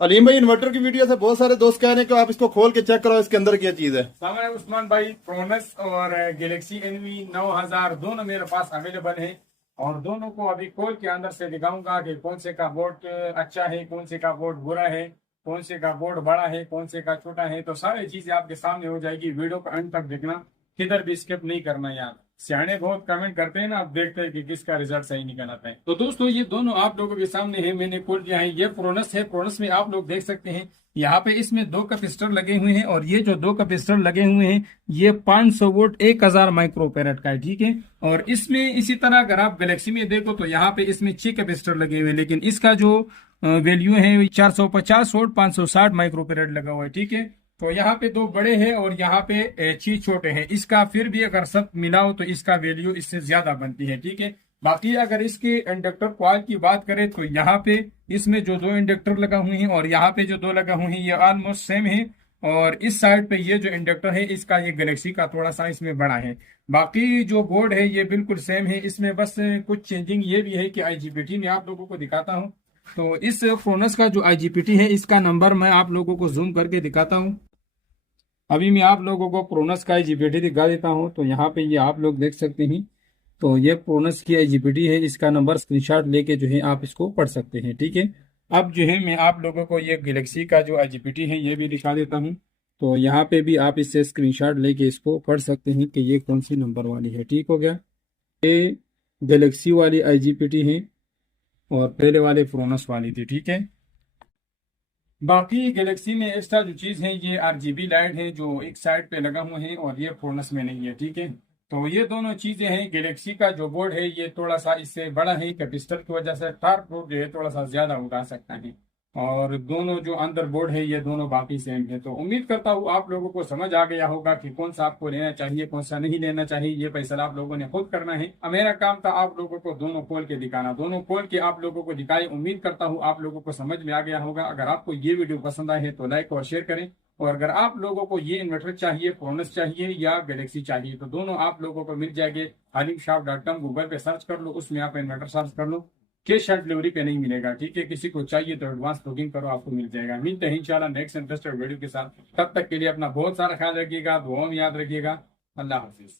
अलीम भाई, इन्वर्टर की वीडियो से बहुत सारे दोस्त कह रहे हैं कि आप इसको खोल के चेक करो, इसके अंदर क्या चीज है। समय उस्मान भाई, प्रोनस और गैलेक्सी एनवी 9000 दोनों मेरे पास अवेलेबल है। और दोनों को अभी खोल के अंदर से दिखाऊंगा कि कौन से का बोर्ड अच्छा है, कौन से का बोर्ड बुरा है, कौन से का बोर्ड बड़ा है, कौन से का छोटा है। तो सारी चीजें आपके सामने हो जाएगी। वीडियो को अंत तक देखना, किधर भी स्किप नहीं करना यार। सियाने बहुत कमेंट करते हैं ना, आप देखते हैं कि किसका रिजल्ट सही निकल आता है। तो दोस्तों, ये दोनों आप लोगों के सामने है, मैंने खोल दिया है। ये प्रोनस है। प्रोनस में आप लोग देख सकते हैं यहाँ पे इसमें दो कैपेसिटर लगे हुए हैं। और ये जो दो कैपेसिटर लगे हुए हैं ये 500 वोल्ट 1000 माइक्रोफैरड का है, ठीक है। और इसमें इसी तरह अगर आप गैलेक्सी में देखो तो यहाँ पे इसमें 6 कैपेसिटर लगे हुए हैं, लेकिन इसका जो वैल्यू है 450 वोल्ट 560 माइक्रोफैरड लगा हुआ है, ठीक है। तो यहाँ पे दो बड़े हैं और यहाँ पे 6 छोटे हैं। इसका फिर भी अगर सब मिलाओ तो इसका वैल्यू इससे ज्यादा बनती है, ठीक है। बाकी अगर इसके इंडक्टर कॉइल की बात करें तो यहाँ पे इसमें जो दो इंडक्टर लगा हुए हैं और यहाँ पे जो दो लगा हुए हैं ये ऑलमोस्ट सेम है। और इस साइड पे ये जो इंडक्टर है इसका, ये गैलेक्सी का थोड़ा सा इसमें बड़ा है। बाकी जो बोर्ड है ये बिल्कुल सेम है। इसमें बस कुछ चेंजिंग ये भी है कि आईजीपीटी में आप लोगों को दिखाता हूँ। तो इस प्रोनस का जो आईजीपीटी है इसका नंबर मैं आप लोगों को जूम करके दिखाता हूँ। अभी मैं आप लोगों को प्रोनस का आईजीपीटी दिखा देता हूँ। तो यहाँ पे ये आप लोग देख सकते हैं। तो ये प्रोनस की आईजीपीटी है, इसका नंबर स्क्रीनशॉट लेके जो है आप इसको पढ़ सकते हैं, ठीक है। अब जो है मैं आप लोगों को ये गैलेक्सी का जो आईजीपीटी है ये भी दिखा देता हूँ। तो यहाँ पे भी आप इससे स्क्रीनशॉट लेके इसको पढ़ सकते हैं कि ये कौन सी नंबर वाली है, ठीक हो गया। ये गैलेक्सी वाली आईजीपीटी है और पहले वाले प्रोनस वाली थी, ठीक है। बाकी गैलेक्सी में एक्स्ट्रा जो चीज़ है ये आरजीबी लाइट है जो एक साइड पे लगा हुआ है और ये प्रोनस में नहीं है, ठीक है। तो ये दोनों चीज़ें हैं। गैलेक्सी का जो बोर्ड है ये थोड़ा सा इससे बड़ा है, कैपेसिटर की वजह से टॉर्क बोर्ड जो है थोड़ा सा ज़्यादा उठा सकता है। और दोनों जो अंदर बोर्ड है ये दोनों बाकी सेम है। तो उम्मीद करता हूँ आप लोगों को समझ आ गया होगा कि कौन सा आपको लेना चाहिए, कौन सा नहीं लेना चाहिए। ये फैसला आप लोगों ने खुद करना है। अब मेरा काम था आप लोगों को दोनों खोल के दिखाना। दोनों खोल के आप लोगों को दिखाई। उम्मीद करता हूँ आप लोगों को समझ में आ गया होगा। अगर आपको ये वीडियो पसंद आए है तो लाइक और शेयर करें। और अगर आप लोगों को ये इन्वर्टर चाहिए, प्रोनस चाहिए या गैलेक्सी चाहिए, तो दोनों आप लोगों को मिल जाएंगे। halimshop.com गूगल पे सर्च कर लो, उसमें आप इन्वर्टर सर्च कर लो। कैश ऑन डिलीवरी पे नहीं मिलेगा, ठीक है। किसी को चाहिए तो एडवांस बुकिंग करो, आपको मिल जाएगा। मिलते हैं इंशाल्लाह नेक्स्ट इंटरेस्टेड वीडियो के साथ। तब तक के लिए अपना बहुत सारा ख्याल रखिएगा, दुआ में याद रखिएगा। अल्लाह हाफिज।